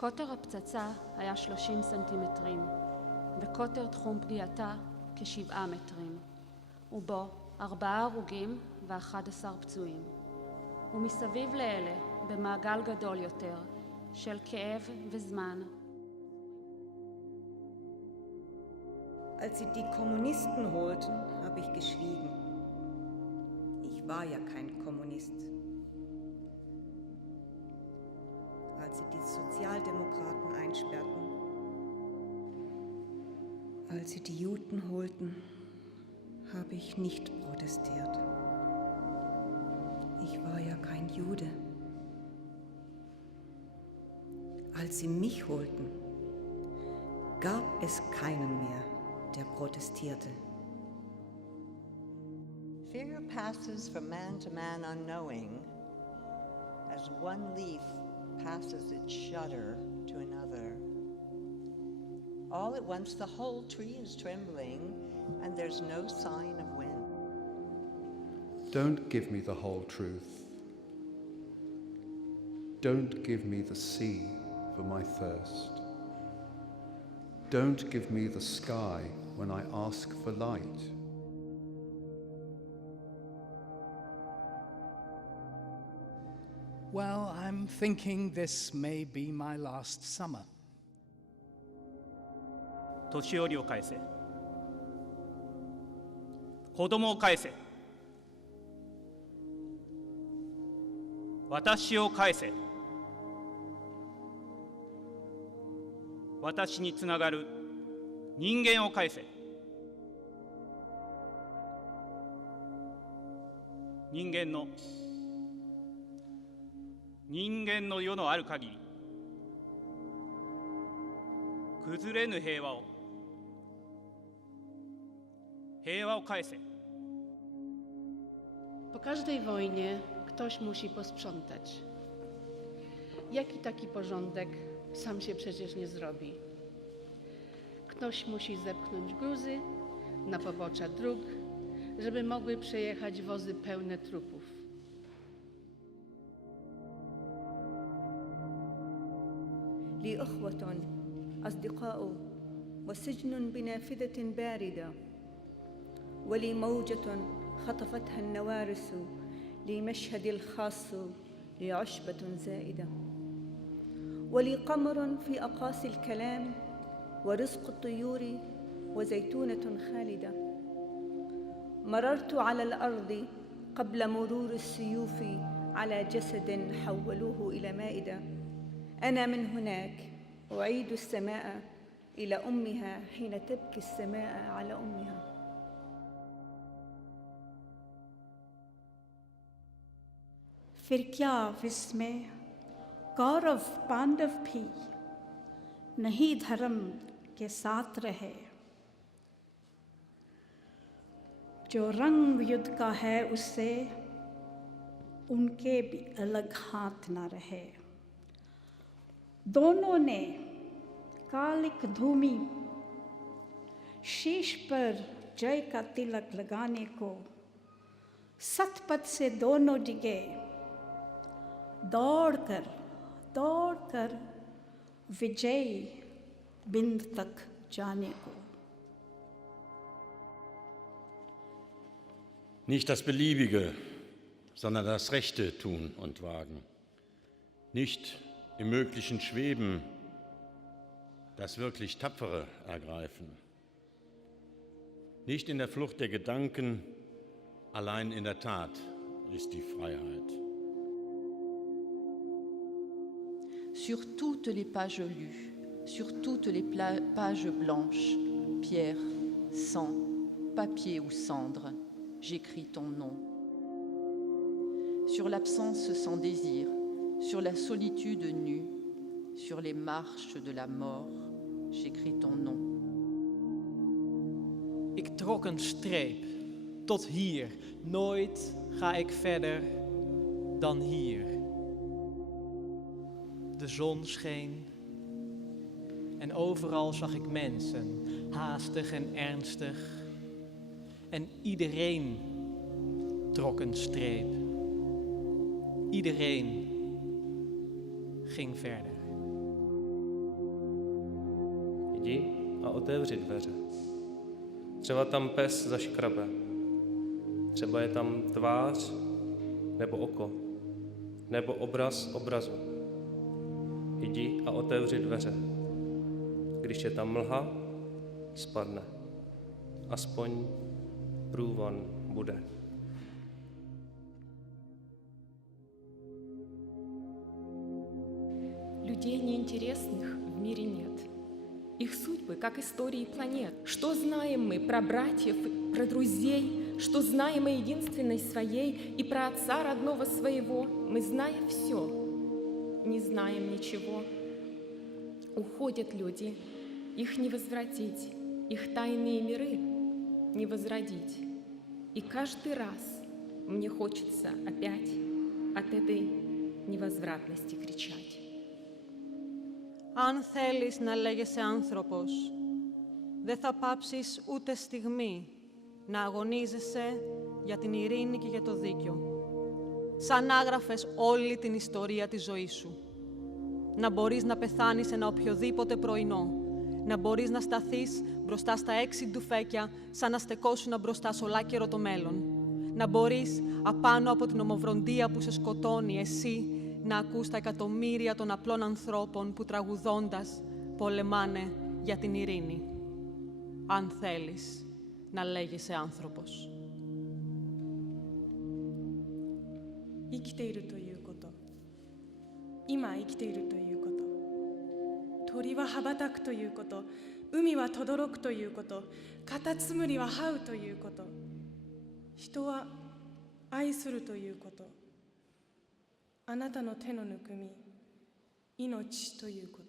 קוטר הפצצה היה 30 סנטימטרים, וקוטר תחום פגיעתה כ7 מטרים, ובו 4 הרוגים ו11 פצועים. ומסביב לאלה, במעגל גדול יותר, של כאב וזמן. Als sie die Kommunisten holten, habe ich geschwiegen. Ich war ja kein Kommunist. Als sie die Sozialdemokraten einsperrten, als sie die Juden holten, habe ich nicht protestiert. Ich war ja kein Jude. Als sie mich holten, gab es keinen mehr, der protestierte. Fear passes from man to man unknowing, as one leaf passes its shudder to another. All at once the whole tree is trembling, and there's no sign of wind. Don't give me the whole truth. Don't give me the sea for my thirst. Don't give me the sky when I ask for light. Well, I'm thinking this may be my last summer. 年寄りを返せ。子供を返せ。私を返せ。私につながる人間を返せ。人間の世のある限り、崩れぬ平和を返せ。Po każdej wojnie ktoś musi posprzątać. Jaki taki porządek sam się przecież nie zrobi. Ktoś musi zepchnąć gruzy na pobocza dróg, żeby mogły przejechać wozy pełne trupów. لي أخوة أصدقاء وسجن بنافذة باردة ولي موجة خطفتها النوارس لي مشهد الخاص لي عشبة زائدة ولي قمر في أقاصي الكلام ورزق الطيور وزيتونة خالدة مررت على الأرض قبل مرور السيوف على جسد حولوه إلى مائدة أنا من هناك أعيد السماء إلى أمها حين تبكي السماء على أمها. फिर क्या विस्मय कौरव पांडव भी नहीं धर्म के साथ रहे। जो रंग युद्ध का है उससे उनके भी अलग हाथ ना रहे। दोनों ने कालिक धूमि शीश पर जय का तिलक लगाने को सतपथ से दोनों डिगे दौड़कर विजय बिंद तक जाने को। Nicht das Beliebige, sondern das Rechte tun und wagen. Nicht im Möglichen schweben, das wirklich Tapfere ergreifen. Nicht in der Flucht der Gedanken, allein in der Tat ist die Freiheit. Sur toutes les pages lues, sur toutes les pages blanches, pierre, sang, papier ou cendre, j'écris ton nom. Sur l'absence sans désir, sur la solitude nue, sur les marches de la mort, j'écris ton nom. Ik trok een streep, tot hier. Nooit ga ik verder dan hier. De zon scheen en overal zag ik mensen, haastig en ernstig. En iedereen trok een streep. Iedereen ging verder. Jdi a otevři dveře. Třeba tam pes zaškrabe. Třeba je tam tvář nebo oko, nebo obraz obrazu. Jdi a otevři dveře. Když je tam mlha, spadne. Aspoň průvon bude. Людей неинтересных в мире нет. Их судьбы, как истории планет. Что знаем мы про братьев, про друзей, что знаем о единственной своей и про отца родного своего? Мы знаем все, не знаем ничего. Уходят люди, их не возвратить, их тайные миры не возродить. И каждый раз мне хочется опять от этой невозвратности кричать. Αν θέλεις να λέγεσαι άνθρωπος, δεν θα πάψεις ούτε στιγμή να αγωνίζεσαι για την ειρήνη και για το δίκιο. Σαν άγραφες όλη την ιστορία της ζωής σου. Να μπορείς να πεθάνεις ένα οποιοδήποτε πρωινό. Να μπορείς να σταθείς μπροστά στα 6 ντουφέκια σαν να στεκόσουν μπροστά σε ολάκερο το μέλλον. Να μπορείς απάνω από την ομοβροντία που σε σκοτώνει εσύ να ακούς τα εκατομμύρια των απλών ανθρώπων που τραγουδώντας πολεμάνε για την ειρήνη. Αν θέλεις να λέγεσαι άνθρωπος. 生きているということ、今生きているということ、鳥は羽ばたくということ、海は轟くということ、カタツムリは這うということ、人は愛するということ、あなたの手のぬくみ、命ということ。